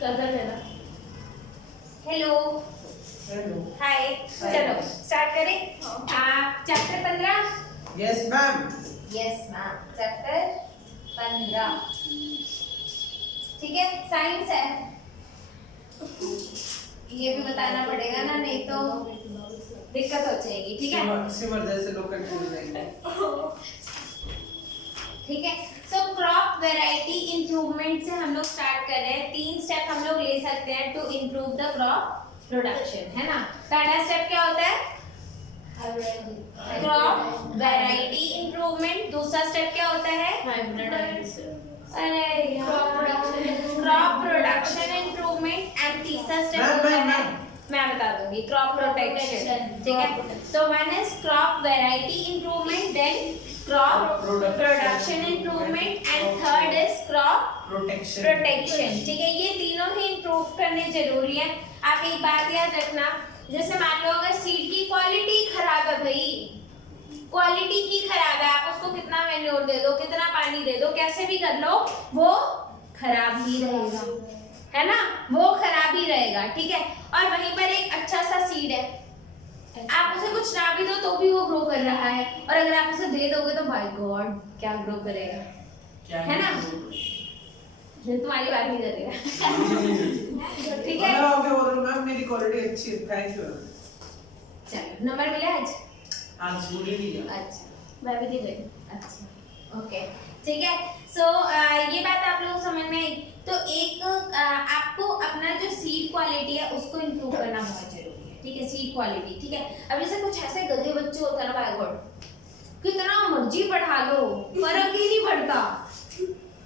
Hello hi, चलो start करें। Chapter 15। Yes ma'am. Yes ma'am, chapter 15 ठीक है। साइंस है, ये भी बताना पड़ेगा ना, नहीं तो दिक्कत हो जाएगी। ठीक है, सिमर जैसे लोग कंफ्यूज रहेंगे। ठीक है। सो क्रॉप वैरायटी इंप्रूवमेंट से हम लोग स्टार्ट कर रहे हैं। 3 स्टेप हम लोग ले सकते हैं to improve the crop production, है ना। पहला स्टेप क्या होता है? Crop variety improvement. दूसरा स्टेप क्या होता है? अरे क्रॉप प्रोडक्शन इंप्रूवमेंट। एंड तीसरा स्टेप होता है, मैं बता दूंगी, क्रॉप प्रोटेक्शन। ठीक है, तो one is crop variety improvement, then crop production improvement and third is crop protection. ठीक है, ये तीनों ही इंप्रूव करने जरूरी है। आप एक बात याद रखना, जैसे मान लो अगर सीड की क्वालिटी खराब है, भाई क्वालिटी ही खराब है, आप उसको कितना मैन्योर दे दो, कितना पानी दे दो, कैसे भी कर लो, वो खराब ही रहेगा, है ना, वो खराब ही रहेगा। ठीक है, और वहीं पर एक अच्छा सा सीड है, आप उसे कुछ ना भी दो तो भी वो ग्रो कर रहा है, और अगर आप उसे दे दोगे तो बाय गॉड क्या ग्रो करेगा, है ना। तुम्हारी बात नहीं करेगा। ठीक है, मैम मेरी क्वालिटी अच्छी है, थैंक यू। चलो नंबर मिला आज? आज मुझे नहीं। अच्छा, मैं भी दे गई। अच्छा ओके, ठीक है। सो ये बात आप लोगों को समझ में आई। तो एक आपको अपना जो सीड क्वालिटी है उसको इंप्रूव करना बहुत जरूरी है। ठीक है, सीड क्वालिटी। ठीक है, अब जैसे कुछ ऐसे गधे बच्चे होते हैं ना, बाय गॉड कितना मर्जी पढ़ा लो फर्क ही नहीं पड़ता।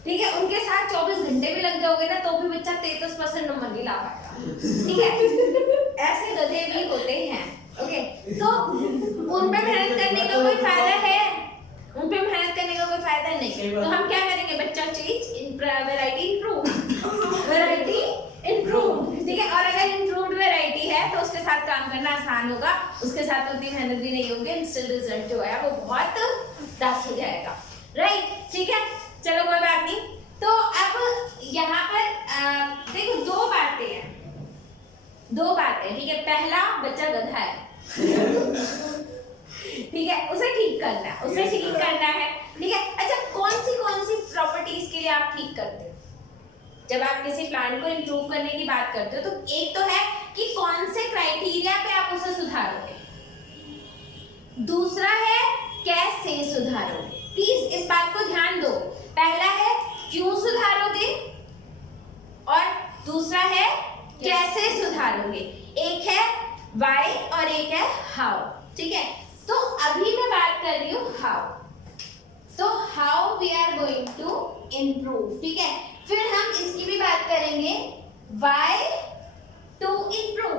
ठीक है, उनके साथ 24 घंटे भी लग जाओगे ना तो भी बच्चा 33% नंबर नहीं ला पाएगा। ठीक है, ऐसे गधे भी होते हैं। ओके, तो उन पे मेहनत करने का कोई फायदा है? उन पे मेहनत करने का कोई फायदा नहीं। तो हम क्या करेंगे, बच्चा change variety improve, variety improve. ठीक है, और अगर इंप्रूव्ड वैरायटी है तो उसके साथ काम करना आसान होगा, उसके साथ उतनी मेहनत भी नहीं होगी, इंस्टेंट रिजल्ट जो है वो बहुत दास हो जाएगा। राइट, ठीक है, चलो कोई बात नहीं। तो अब यहाँ पर देखो दो बातें हैं, दो बातें। ठीक है, पहला बच्चा गधा है। ठीक है, उसे ठीक करना है, उसे ठीक करना है। ठीक है, अच्छा कौन सी प्रॉपर्टीज के लिए आप ठीक करते हो जब आप किसी प्लांट को इंप्रूव करने की बात करते हो? तो एक तो है कि कौन से क्राइटेरिया पे आप उसे सुधारोगे, दूसरा है कैसे सुधारोगे। प्लीज इस बात को ध्यान दो, पहला है क्यों सुधारोगे और दूसरा है कैसे सुधारोगे। एक है व्हाई और एक है हाउ। ठीक है, तो अभी मैं बात कर रही हूँ हाउ। तो how we are going to improve. ठीक है, फिर हम इसकी भी बात करेंगे व्हाई टू इंप्रूव।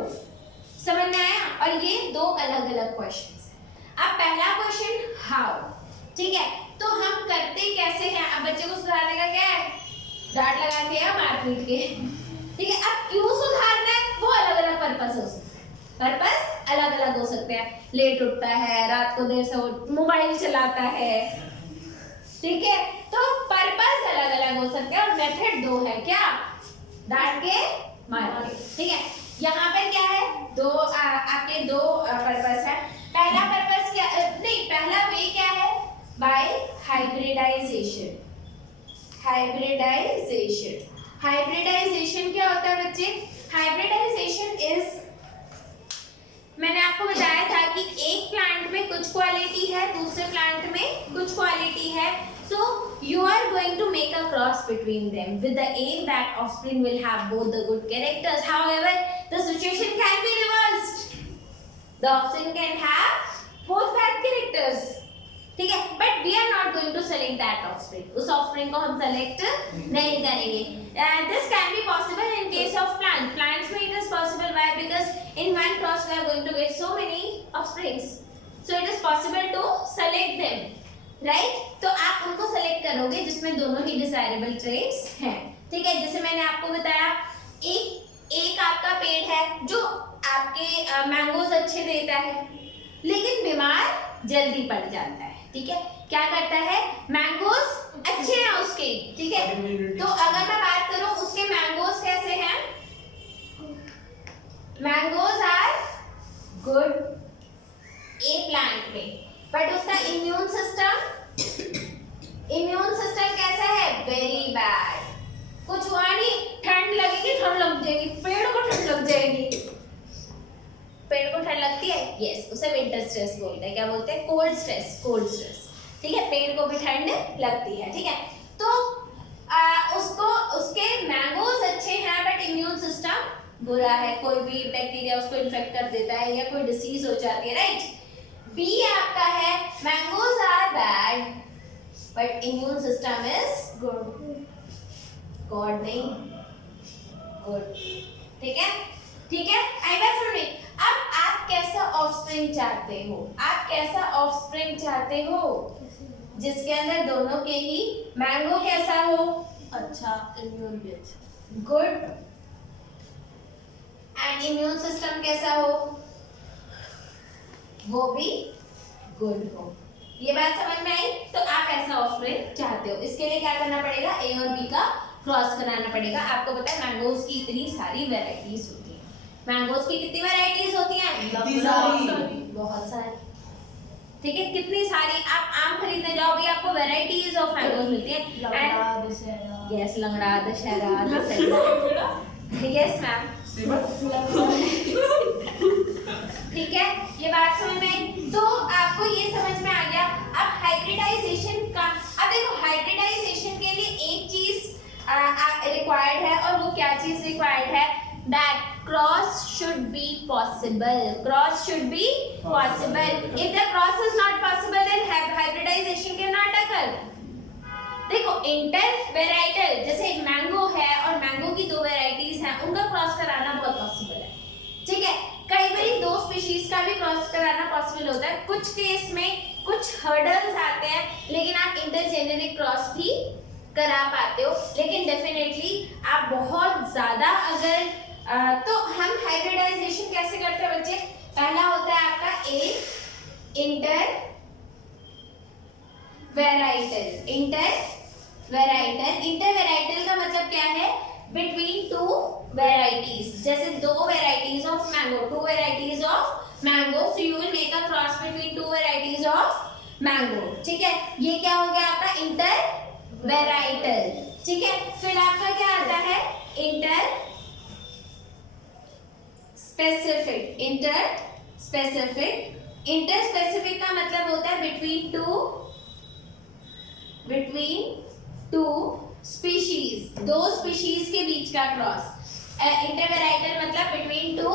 समझ में आया? और ये दो अलग अलग क्वेश्चंस हैं। अब पहला क्वेश्चन हाउ, ठीक है, तो हम करते कैसे हैं? अब बच्चे को सुधारने का क्या है, डांट लगा के या मार पीट के। ठीक है, अब क्यों सुधारना है वो अलग अलग पर्पस हो सकता है, पर्पस अलग अलग हो सकते हैं। लेट उठता है, रात को देर से मोबाइल चलाता है, ठीक है, तो पर्पस अलग अलग हो सकते हैं। और मेथड दो है, क्या? डांट के मार के। ठीक है, यहाँ पर क्या है, दो आपके दो पर्पस है। पहला पर्पस क्या, नहीं पहला वे क्या है, बाय हाइब्रिडाइजेशन। हाइब्रिडाइजेशन, हाइब्रिडाइजेशन क्या होता है बच्चे? हाइब्रिडाइजेशन इज, मैंने आपको बताया था कि एक प्लांट में कुछ क्वालिटी है, दूसरे प्लांट में कुछ क्वालिटी है। So you are going to make a cross between them with the aim that offspring will have both the good characters. However, the situation can be reversed. The offspring can have both bad characters. ठीक है, but we are not going to select that offspring. उस offspring को हम select नहीं करेंगे. This can be possible in case of plants. Plants में it is possible. Why? Because in one cross we are going to get so many offsprings. So it is possible to select them. Right, तो आप उनको select करोगे जिसमें दोनों ही desirable traits हैं। ठीक है, जैसे मैंने आपको बताया एक आपका पेड़ है जो आपके मैंगोज अच्छे देता है लेकिन बीमार जल्दी पड़ जाता है। ठीक है, क्या करता है, मैंगोज अच्छे हैं उसके, ठीक है, तो अगर मैं बात करूं उसके मैंगोज कैसे हैं, mangoes are good a plant में, बट उसका इम्यून सिस्टम कैसा है? Very bad. कुछ हुआ नहीं, ठंड लगेगी, ठंड लग जाएगी, पेड़ को ठंड लग जाएगी। पेड़ को ठंड लगती है, यस, उसे विंटर स्ट्रेस बोलते हैं। क्या बोलते हैं? Cold stress. ठीक है, पेड़ को भी ठंड लगती है। ठीक है, तो उसको उसके मैंगोज अच्छे हैं बट इम्यून सिस्टम बुरा है, कोई भी बैक्टीरिया उसको इन्फेक्ट कर देता है या कोई डिसीज हो जाती है, राइट। बी आपका है mangoes are bad but immune system is good नहीं गुड। ठीक है, ठीक है, आई बात सुन रही। अब आप कैसा ऑफस्प्रिंग चाहते हो? आप कैसा ऑफस्प्रिंग चाहते हो? जिसके अंदर दोनों के ही मैंगो कैसा हो? अच्छा, इम्यून भी अच्छा, गुड, एंड इम्यून सिस्टम कैसा हो? वो भी गुड हो। ये बात समझ में आई? तो आप ऐसा ऑफस्प्रिंग चाहते हो, इसके लिए क्या करना पड़ेगा? ए और बी का क्रॉस कराना पड़ेगा। आपको पता है मैंगोज की इतनी सारी वैरायटीज होती हैं। मैंगोज की कितनी वैरायटीज होती हैं? बहुत सारी। ठीक है, कितनी सारी। आप आम खरीदने जाओ भी आपको वैरायटीज ऑफ मैंगोज मिलती है। यस, लंगड़ा, दशहरा, यस मैम, ठीक है, ये बात समझ में आई? तो आपको ये समझ में आ गया। अब हाइब्रिडाइजेशन का, अब देखो हाइब्रिडाइजेशन के लिए एक चीज रिक्वायर्ड है, और वो क्या चीज रिक्वायर्ड है? That cross should be possible. Cross should be possible. If the cross is not possible, then hybridization cannot occur. देखो इंटर-वेराइटल, जैसे मैंगो है और मैंगो की दो वेराइटीज हैं, उनका क्रॉस कराना बहुत पॉसिबल है। ठीक है, कई बार दो स्पीशीज का भी क्रॉस कराना पॉसिबल होता है। कुछ केस में कुछ हर्डल्स आते हैं, लेकिन आप इंटरजेनेरिक क्रॉस भी करा पाते हो। लेकिन डेफिनेटली आप बहुत ज्यादा अगर तो हम हाइब्रिडाइजेशन कैसे करते हैं बच्चे? पहला होता है आपका ए इंटर वेराइटल का मतलब क्या है? Between two varieties. जैसे दो varieties of mango, so you will make a cross between two varieties of mango. ठीक है, ये क्या हो गया आपका? Inter varietal. ठीक है, फिर आपका क्या आता है? इंटर स्पेसिफिक का मतलब होता है बिटवीन टू स्पीशीज, दो स्पीशीज के बीच का क्रॉस। इंटरवेराइटल मतलब between two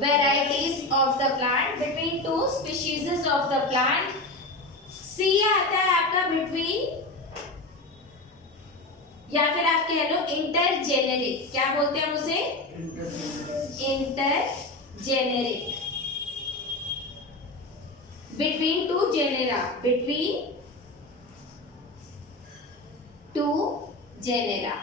varieties of the plant, between two species of the plant. C आता है आपका बिटवीन, या फिर आप कह लो इंटरजेनेरिक। क्या बोलते हैं उसे? Intergeneric, between two genera, between two genera.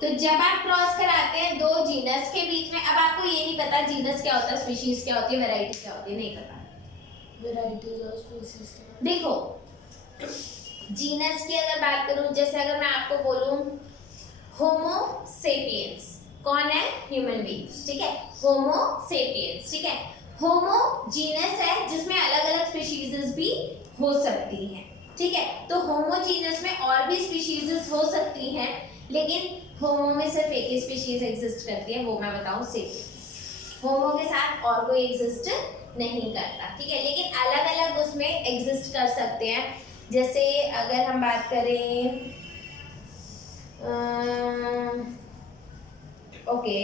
तो जब आप क्रॉस कराते हैं दो जीनस के बीच में, अब आपको ये नहीं पता जीनस क्या होता है, स्पीशीज क्या होती है, वैरायटी क्या होती है, नहीं पता। वैरायटीज और स्पीशीज, देखो जीनस की अगर बात करूं, जैसे अगर मैं आपको बोलूं होमो सेपियंस, कौन है? Human beings. ठीक है, होमो सेपियंस। ठीक है, होमो जीनस है जिसमें अलग अलग स्पीशीज भी हो सकती हैं। ठीक है, तो होमो जीनस में और भी स्पीशीज हो सकती हैं, लेकिन होमो में सिर्फ एक ही स्पीशीज एग्जिस्ट करती है, वो मैं बताऊं सेपियंस। होमो के साथ और कोई एग्जिस्ट नहीं करता। ठीक है, लेकिन अलग अलग उसमें एग्जिस्ट कर सकते हैं। जैसे अगर हम बात करें ओके,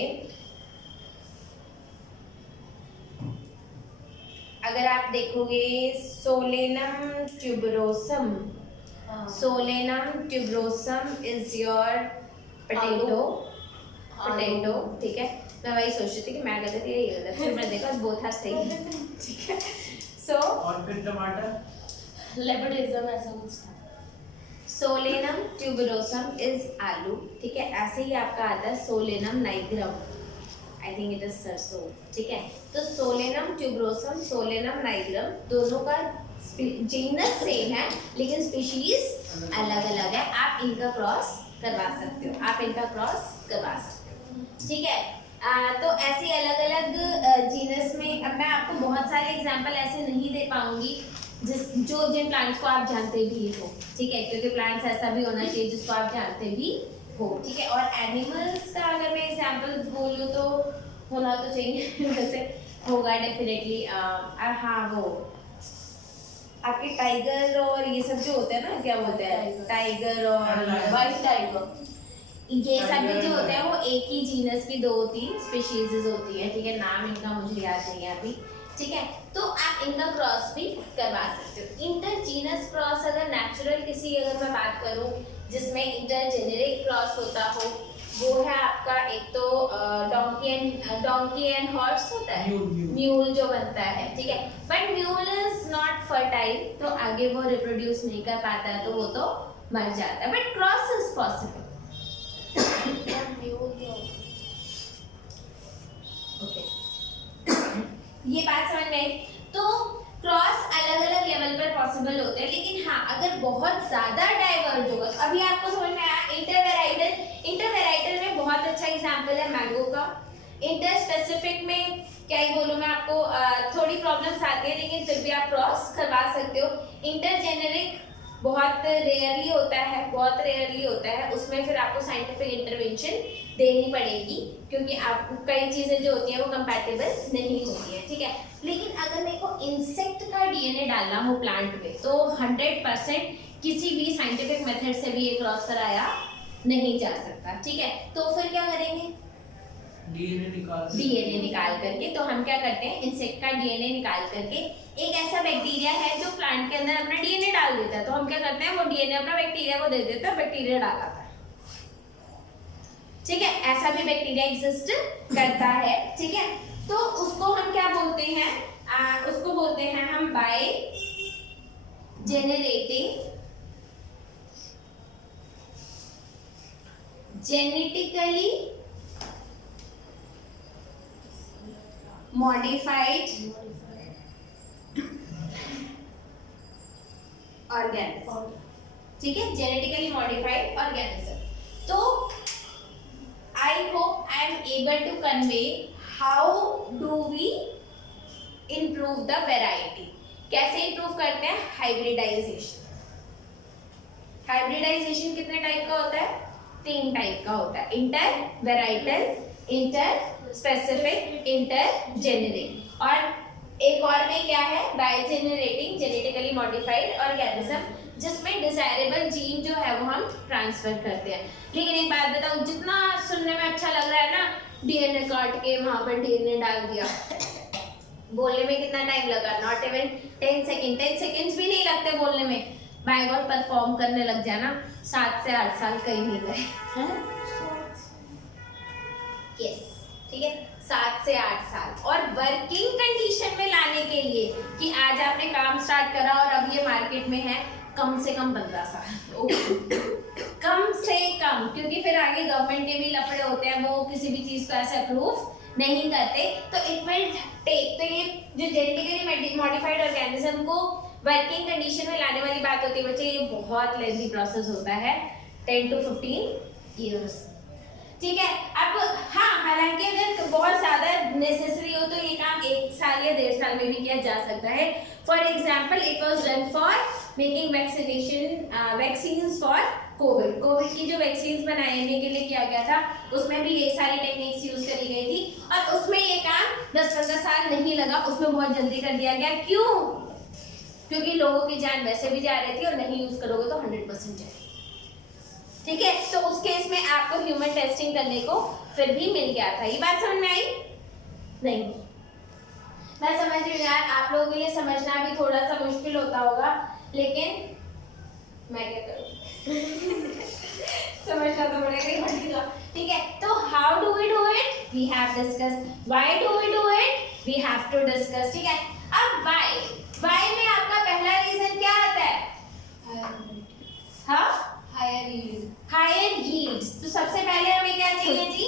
अगर आप देखोगे Solanum tuberosum, Solanum tuberosum is your potato. ठीक है, मैं वही सोच रही थी कि मैं गलत ये गलत, फिर मैंने देखा बोथ आर सही। ठीक है, सो और फिर टमाटर, लेबडिज्म ऐसा कुछ था। सोलेनम ट्यूबरोसम इज आलू। ठीक है, ऐसे ही आपका आता है Solanum nigrum, I think it is सरसों। ठीक है, तो सोलेनम ट्यूबरोसम, सोलेनम नाइग्रम, दोनों का जीनस सेम है लेकिन स्पीशीज अलग अलग है। आप इनका क्रॉस करवा सकते हो, ठीक है। तो ऐसे अलग अलग जीनस में अब मैं आपको बहुत सारे एग्जांपल ऐसे नहीं दे पाऊंगी जिन प्लांट्स को आप जानते भी हो, ठीक है, क्योंकि प्लांट्स ऐसा भी होना चाहिए जिसको आप जानते भी हो, ठीक है। और एनिमल्स का अगर मैं एग्जांपल बोलूँ तो होना तो चाहिए वैसे होगा डेफिनेटली। हाँ, वो आपके टाइगर और ये सब जो होते हैं ना, क्या बोलते हैं, टाइगर और व्हाइट टाइगर, ये सब भी जो होते हैं वो एक ही जीनस की 2-3 स्पीशीज होती है, ठीक है। नाम इनका मुझे याद नहीं है अभी, ठीक है। तो आप इनका क्रॉस भी करवा सकते हो। इंटर जीनस क्रॉस अगर नेचुरल किसी अगर मैं बात करूं जिसमें इंटर जेनेरिक क्रॉस होता हो, वो है आपका एक तो डोंकी एंड हॉर्स होता है, म्यूल जो बनता है, ठीक है। But mule is not fertile, तो आगे वो रिप्रोड्यूस नहीं कर पाता है, तो वो तो मर जाता है। But cross is possible. Okay, ये बात समझ में आई। तो क्रॉस अलग अलग लेवल पर पॉसिबल होते हैं, लेकिन हाँ अगर बहुत ज्यादा डाइवर्ज होगा, तो अभी आपको समझ में आया इंटर वेराइटल में बहुत अच्छा एग्जांपल है मैंगो का। इंटर स्पेसिफिक में क्या ही बोलूं मैं आपको, थोड़ी प्रॉब्लम्स आती है, लेकिन फिर भी आप क्रॉस करवा सकते हो। इंटर जेनेरिक बहुत रेयरली होता है, उसमें फिर आपको साइंटिफिक इंटरवेंशन देनी पड़ेगी, क्योंकि आप कई चीजें जो होती हैं वो कंपैटिबल नहीं होती है, ठीक है। लेकिन अगर मेरे को इंसेक्ट का डीएनए डालना हो प्लांट पे, तो 100% किसी भी साइंटिफिक मेथड से भी ये क्रॉस कराया नहीं जा सकता, ठीक है। तो फिर क्या करेंगे, डीएनए निकाल करके, तो हम क्या करते हैं, इंसेक्ट का डीएनए निकाल करके, एक ऐसा बैक्टीरिया है जो प्लांट के अंदर अपना डीएनए डाल देता है, तो हम क्या करते हैं, वो डीएनए अपना बैक्टीरिया को दे देते हैं, बैक्टीरिया डालता है, ठीक है। ऐसा भी बैक्टीरिया एग्जिस्ट करता है, ठीक है। तो उसको हम क्या बोलते हैं, उसको बोलते हैं हम by generating genetically modified organism, ठीक है, जेनेटिकली मॉडिफाइड ऑर्गेनिज्म। तो I hope I am able to convey how do we improve the variety. कैसे इंप्रूव करते हैं, हाइब्रिडाइजेशन। हाइब्रिडाइजेशन कितने टाइप का होता है, 3 टाइप का होता है, inter varietal, inter specific, inter generic. और एक और में क्या है, by generating genetically modified organism, जिसमें डिजायरेबल जीन जो है वो हम ट्रांसफर करते हैं। लेकिन एक बात बताऊं, जितना सुनने में अच्छा लग रहा है ना, डीएनए काट के वहां पर डीएनए डाल दिया, बोलने में कितना टाइम लगा, नॉट इवन 10 सेकेंड्स भी नहीं लगते बोलने में। बाय गॉड परफॉर्म करने लग जाना, 7 से 8 साल कहीं नहीं गए, यस, ठीक है, 7 से 8 साल। और वर्किंग कंडीशन में लाने के लिए कि आज आपने काम स्टार्ट करा और अब ये मार्केट में है, कम से कम 15 साल कम से कम, क्योंकि फिर आगे गवर्नमेंट के भी लफड़े होते हैं, वो किसी भी चीज को ऐसे अप्रूव नहीं करते, तो इट विल टेक। तो ये जो जेनेटिकली मॉडिफाइड ऑर्गेनिज्म को वर्किंग कंडीशन में लाने वाली बात होती है बच्चे, ये बहुत लेंथी प्रोसेस होता है, 10 to 15 इयर्स, ठीक है। अब हाँ, हालांकि अगर बहुत ज्यादा नेसेसरी हो तो ये काम 1 साल या 1.5 साल में भी किया जा सकता है। For example, it was done for making vaccines for Covid की जो वैक्सीन बनाने के लिए किया गया था, उसमें भी ये सारी टेक्निक्स यूज करी गई थी, और उसमें ये काम 10-15 साल नहीं लगा, उसमें बहुत जल्दी कर दिया गया। क्यों? क्योंकि लोगों की जान वैसे भी जा रही थी, और नहीं यूज करोगे तो 100% जाएगी, ठीक है। तो उस केस में आपको ह्यूमन टेस्टिंग करने को फिर भी मिल गया था। ये बात समझ में आई? नहीं, मैं समझ रही हूँ यार, आप लोगों के लिए समझना भी थोड़ा सा मुश्किल होता होगा, लेकिन मैं क्या करूँ समझना तो पड़ेगा, ठीक है। तो how do we do it, we have discuss. Why do we do it, we have to discuss, ठीक है। अब व्हाई में आपका पहला रीजन क्या आता है, हाँ, हायर यील्ड्स। तो सबसे पहले हमें क्या चाहिए जी,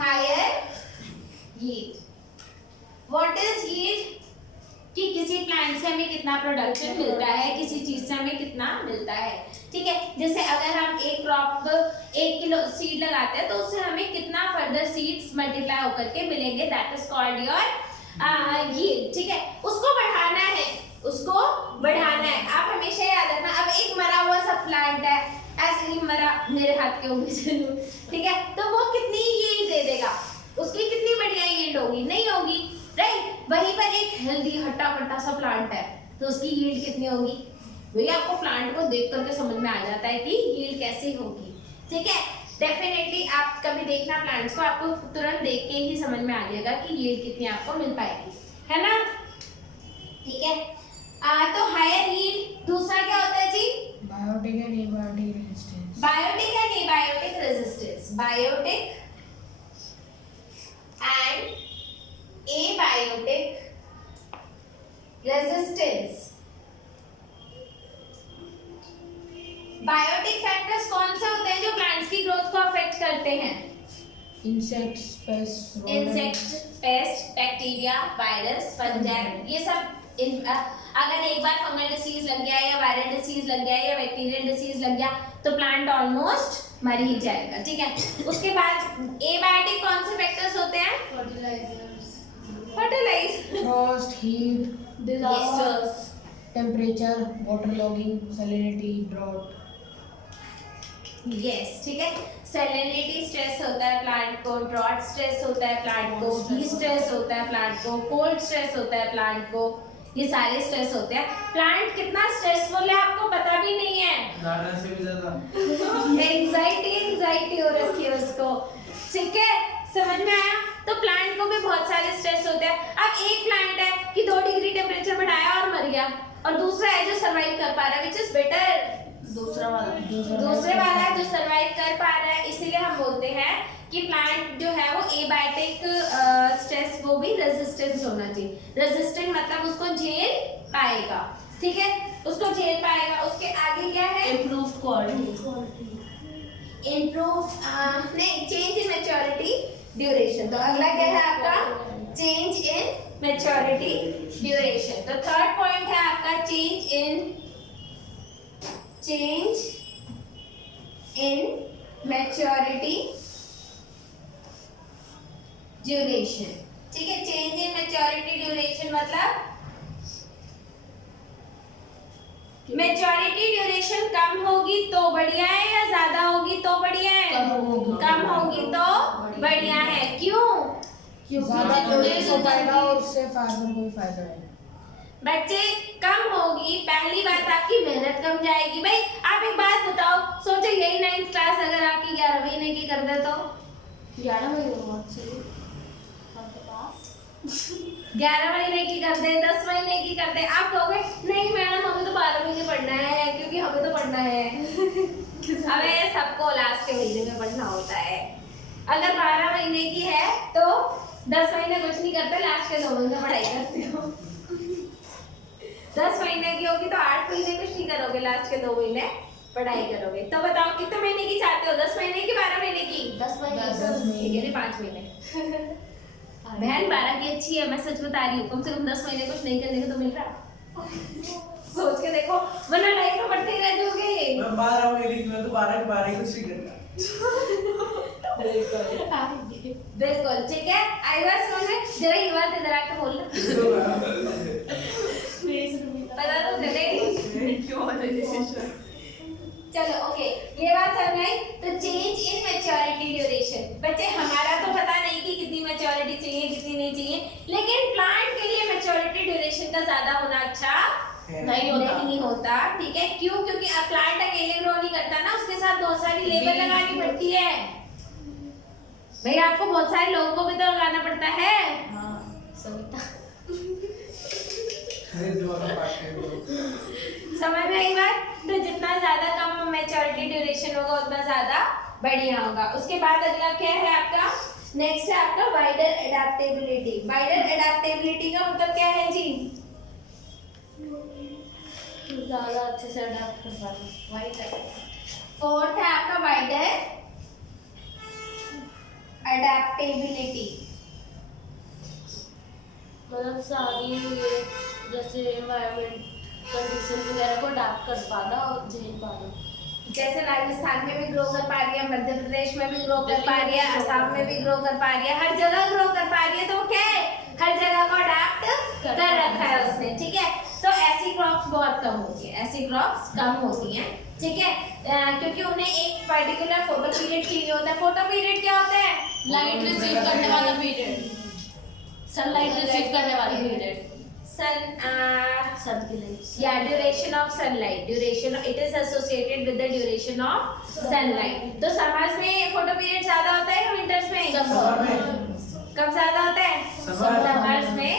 higher yield. What is yield, कि किसी प्लांट से हमें कितना प्रोडक्शन मिलता है, किसी चीज से हमें कितना मिलता है, ठीक है। जैसे अगर हम एक क्रॉप 1 किलो सीड लगाते हैं, तो उससे हमें कितना फर्दर सीड्स मल्टीप्लाई होकर के मिलेंगे, that is called your yield. ठीक है, उसको बढ़ाना है, उसको बढ़ाना है। आप हमेशा याद रखना, अब एक मरा हुआ सा प्लांट है, ऐसे ही मरा, मेरे हाथ के ऊपर चलूं, ठीक है, तो वो कितनी यील्ड दे देगा, उसकी कितनी बढ़िया यील्ड होगी, नहीं होगी, राइट। वहीं पर एक हेल्दी हट्टा कट्टा सा प्लांट है, तो उसकी यील्ड कितनी होगी, वही आपको प्लांट को देख करके समझ में आ जाता है कि यील्ड कैसी होगी। ठीक है, डेफिनेटली आप कभी देखना प्लांट्स को, आपको तुरंत देख के ही समझ में आ जाएगा कि यील्ड कितनी आपको मिल पाएगी, है ना। ठीक है, तो हायर यील्ड, दूसरा क्या होता है जी, biotic and abiotic resistance. Biotic and abiotic resistance, biotic and abiotic resistance. Biotic factors कौन से होते हैं जो प्लांट्स की ग्रोथ को अफेक्ट करते हैं, insects, paste, insect, paste, bacteria, virus, fungi, ये सब अगर एक बार फंगल डिसीज लग गया या वायरल डिसीज लग गया या बैक्टीरियल डिसीज लग गया तो प्लांट ऑलमोस्ट मर ही जाएगा। ठीक है, उसके बाद एबायोटिक कौन से फैक्टर्स होते हैं, fertilisers, fertiliser, frost, heat, disasters, temperature, water logging, salinity, drought. Yes, ठीक है, सैलिनिटी स्ट्रेस होता है प्लांट को, ड्रॉट स्ट्रेस होता है प्लांट को, हीट स्ट्रेस होता है प्लांट को, कोल्ड स्ट्रेस होता है प्लांट को, ये सारे स्ट्रेस होते हैं। प्लांट कितना स्ट्रेसफुल है आपको पता भी नहीं है, दाना से भी ज्यादा एंजाइटी हो रखी है उसको। ठीक है, समझ में आया। तो प्लांट को भी बहुत सारे स्ट्रेस होते हैं। अब एक प्लांट है कि 2 डिग्री टेम्परेचर बढ़ाया और मर गया, और दूसरा है जो सरवाइव कर पा रहा है, विच इज बेटर, दूसरे वाला है जो सरवाइव कर पा रहा है। इसीलिए हम बोलते हैं कि प्लांट जो है वो एबायोटिक स्ट्रेस को भी रेजिस्टेंस होना चाहिए। रेजिस्टेंट मतलब उसको झेल पाएगा, ठीक है, उसको झेल पाएगा। उसके आगे क्या है, इम्प्रूव्ड क्वालिटी, इम्प्रूव नहीं, चेंज इन मैच्योरिटी ड्यूरेशन। तो अगला क्या है आपका, चेंज इन मैच्योरिटी ड्यूरेशन। तो थर्ड पॉइंट है आपका चेंज इन मैच्योरिटी ड्यूरेशन। ठीक है, चेंज इन मैच्योरिटी ड्यूरेशन मतलब मैच्योरिटी ड्यूरेशन कम होगी तो बढ़िया है या ज्यादा होगी तो बढ़िया है, कम होगी तो बढ़िया है। क्यों, ज़्यादा प्रोड्यूस हो पाएगा और उससे फार्मर को भी फायदा है। बच्चे कम होगी, पहली बात आपकी मेहनत कम जाएगी। भाई आप एक बात बताओ, सोचो यही 9th क्लास अगर आपकी 11 महीने की कर दे तो 11 महीने बहुत सही आपके पास 11 महीने की कर दे, 10 महीने की कर दे, आप कहोगे नहीं मैडम हमें तो 12 महीने पढ़ना है क्योंकि हमें तो पढ़ना है। अबे सबको लास्ट के महीने में पढ़ना होता है। अगर 12 महीने की है तो 10 महीने कुछ नहीं करते, लास्ट के 2 महीने पढ़ाई करते हो। 10 महीने की होगी तो 8 महीने कुछ नहीं करोगे, लास्ट के 2 महीने पढ़ाई करोगे। तो बताओ कितने महीने की चाहते हो, 10 महीने की 12 महीने की? 10 महीने। ठीक है, 5 महीने। बहन 12 की अच्छी है, मैं सच बता रही हूँ। कम से कम 10 महीने कुछ नहीं करने को तो मिल रहा। सोच के देखो, वरना लाइफ में पढ़ते ही रह जाओगे। मैं 12 महीने की, मैं तो 12 के 12 कुछ नहीं करता। बिल्कुल ठीक है, आई बात समझ में। जरा ये बात इधर आके बोल पता तो चले क्यों। चलो ओके, ये बात समझ आई। तो चेंज इन मैच्योरिटी ड्यूरेशन, बच्चे हमारा तो पता नहीं कि कितनी मैच्योरिटी चाहिए कितनी नहीं चाहिए, लेकिन प्लांट के लिए मैच्योरिटी ड्यूरेशन का ज्यादा होना अच्छा नहीं होता। ठीक है, क्यों? क्योंकि प्लांट अकेले ग्रो नहीं करता ना, उसके साथ बहुत सारी लेबर लगानी पड़ती है। भाई आपको बहुत सारे लोगों को भी तो लगाना पड़ता है। हाँ, सविता समझ में आई बात? तो जितना ज्यादा कम मैच्योरिटी ड्यूरेशन होगा उतना ज्यादा बढ़िया होगा। उसके बाद अगला क्या है आपका, नेक्स्ट है आपका वाइडर एडेप्टेबिलिटी। वाइडर एडेप्टेबिलिटी का मतलब क्या है जी? ज़्यादा अच्छे से अडैप्ट कर पाना। फोर्थ है आपका वाइडर एडेप्टेबिलिटी, मतलब सारी जैसे एनवायरनमेंट कंडीशन वगैरह को अडैप्ट कर पाना और झेल पाना। जैसे राजस्थान में भी ग्रो कर पा रही है, मध्य प्रदेश में भी ग्रो कर पा रही है, असम में भी ग्रो कर पा रही है, हर जगह ग्रो कर पा रही है। तो क्या है, हर जगह को अडाप्ट कर रखा है उसने, ठीक है। तो ऐसी क्रॉप्स बहुत कम होती है, ऐसी क्रॉप्स कम होती हैं, ठीक है, क्योंकि उन्हें एक पर्टिकुलर फोटो पीरियड चाहिए होता है। फोटो पीरियड क्या होता है? लाइट रिसीव करने वाला पीरियड, सनलाइट रिसीव करने वाला पीरियड, सन की लाइट, या duration of sunlight, duration, it is associated with the duration of sunlight. तो समर्स में फोटो पीरियड ज्यादा होता है या विंटर्स में? समर में। कब ज्यादा होता है? समर्स में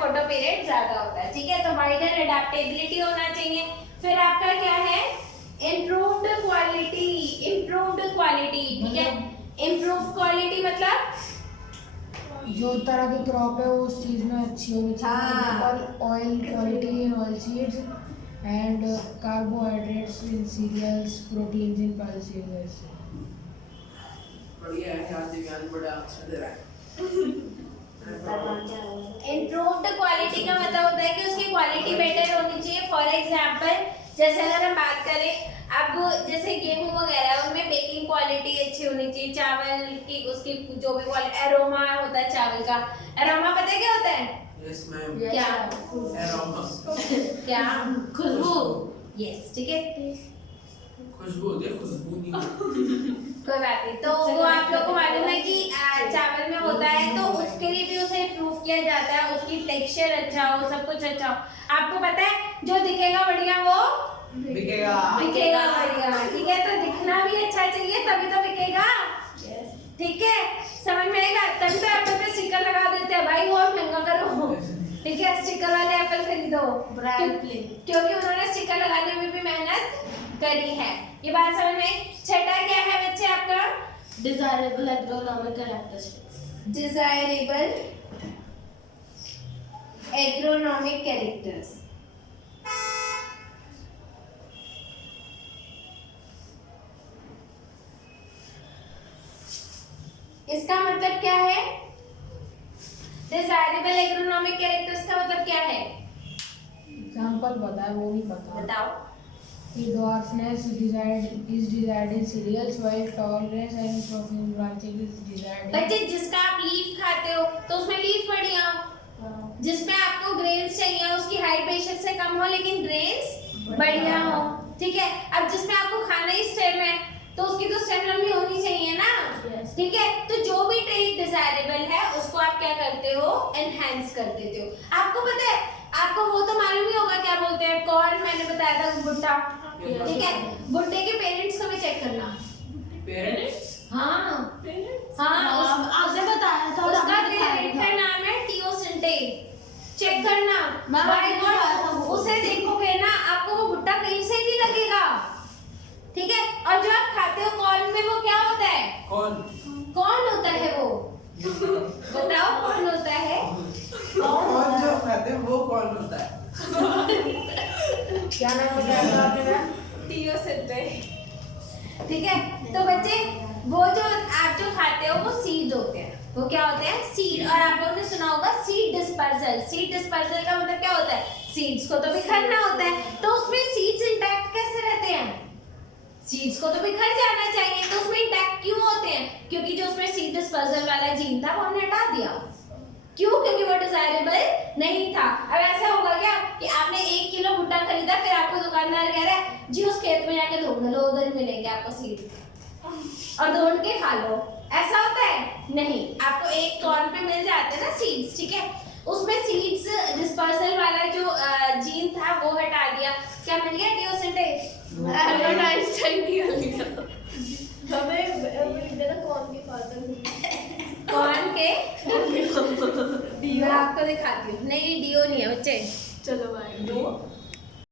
फोटो पीरियड ज्यादा होता है, ठीक है। तो वाइडर एडेप्टेबिलिटी होना चाहिए। फिर आपका क्या है? इम्प्रूव्ड क्वालिटी, इम्प्रूव्ड क्वालिटी, ठीक है। इम्प्रूव क्वालिटी मतलब जो तरह की क्रॉप है वो उस चीज में अच्छी होनी चाहिए। Oil quality in oil seeds and carbohydrates in cereals, proteins in pulses. बढ़िया है यार, दिव्यांग बड़ा अच्छा दे रहा है। इम्प्रूव्ड क्वालिटी का मतलब होता है कि उसकी क्वालिटी बेटर होनी चाहिए। फॉर एग्जाम्पल, जैसे अगर हम बात करें, अब जैसे गेहूं वगैरह, उनमें बेकिंग क्वालिटी अच्छी होनी चाहिए। चावल की, उसकी जो भी क्वालिटी, एरोमा होता है चावल का। एरोमा पता है क्या होता है? Yes ma'am. क्या? एरोमा, क्या? खुशबू। यस, ठीक है, खुशबू होती है, खुशबू नहीं। कोई बात नहीं। तो वो आप लोग को मालूम है कि चावल में होता है, तो उसके लिए भी उसे इम्प्रूव किया जाता है, उसकी टेक्सचर अच्छा हो, सब कुछ अच्छा हो। आपको पता है, जो दिखेगा बढ़िया वो बिकेगा। बिकेगा बढ़िया, ठीक है। तो दिखना भी अच्छा चाहिए, तभी तो बिकेगा, ठीक है। समझ में आएगा? तभी तो एप्पल पे स्टिकर लगा देते हैं, भाई और महंगा करो, ठीक है, स्टिकर वाले एप्पल खरीदो, क्योंकि उन्होंने स्टिकर लगाने में भी मेहनत करी है। ये बात समझ में? छठा क्या है बच्चे आपका? Desirable agronomic characteristics, desirable agronomic characters. इसका मतलब क्या है? डिजायरेबल एग्रोनॉमिक कैरेक्टर्स का मतलब क्या है? एग्जांपल बताए, वो नहीं पता। बताओ। Dwarfness is desired in cereals, while tallness and profuse branching is desired in... बच्चे, जिसका आप लीफ खाते हो तो उसमें लीफ बढ़िया हो, जिसमें आपको ग्रेन्स चाहिए उसकी हाइट बेशक से कम हो लेकिन ग्रेन्स बढ़िया हो, ठीक है। अब जिसमें आपको खाना ही स्टेम है तो उसकी तो स्टेम लंबी होनी चाहिए ना, ठीक है। तो जो भी ट्रेट डिजायरेबल है उसको आप क्या करते हो? एनहांस कर देते हो। आपको पता है, आपको वो तो मालूम ही होगा क्या बोलते हैं, कॉर्न, मैंने बताया था, भुट्टा, ठीक है। भुट्टे के पेरेंट्स को भी चेक करना। पेरेंट्स? हाँ हाँ, आपने बताया था, उसका पेरेंट का नाम है टियोसिंटे। चेक करना, बाय गॉड, उसे देखोगे ना आपको वो भुट्टा कहीं से नहीं लगेगा, ठीक है। और जो आप खाते हो कॉर्न में, वो क्या होता है? कौन होता है वो? बताओ कौन होता है? कौन जो खाते हैं वो कौन होता है? क्या नाम बताया था आपने? टियोसिंटे, ठीक है। तो बच्चे, वो जो आप जो खाते हो वो सीड होते हैं, वो क्या होते हैं? सीड। और आप लोगों ने सुना होगा सीड डिस्पर्सल। सीड डिस्पर्सल का मतलब क्या होता है? सीड्स को तो बिखरना होता है, तो उसमें सीड्स इंटैक्ट कैसे रहते हैं? सीड्स को तो बिखर जाना चाहिए, तो उसमें इंटैक्ट क्यों होते हैं? क्योंकि जो उसमें सीड डिस्पर्सल वाला जीन था वो हमने हटा दिया। क्यों? क्योंकि वो डिजायरेबल नहीं था। अब ऐसा होगा क्या कि आपने 1 किलो भुट्टा खरीदा, फिर आपको दुकानदार कह रहा है जी उस खेत में जाके ढूंढ लो, उधर मिलेंगे आपको सीड, और ढूंढ के खा लो। ऐसा होता है? नहीं, आपको एक कॉर्न पे मिल जाते हैं ना सीड्स, ठीक है। उसमें सीड्स डिस्पर्सल वाला जो जीन था वो हटा दिया। क्या मिल गया? टियोसिंटे। एल्बर्ट आइंस्टाइन की गली का कौन के? मैं आपको दिखाती हूँ। नहीं, डियो नहीं है बच्चे। चलो भाई,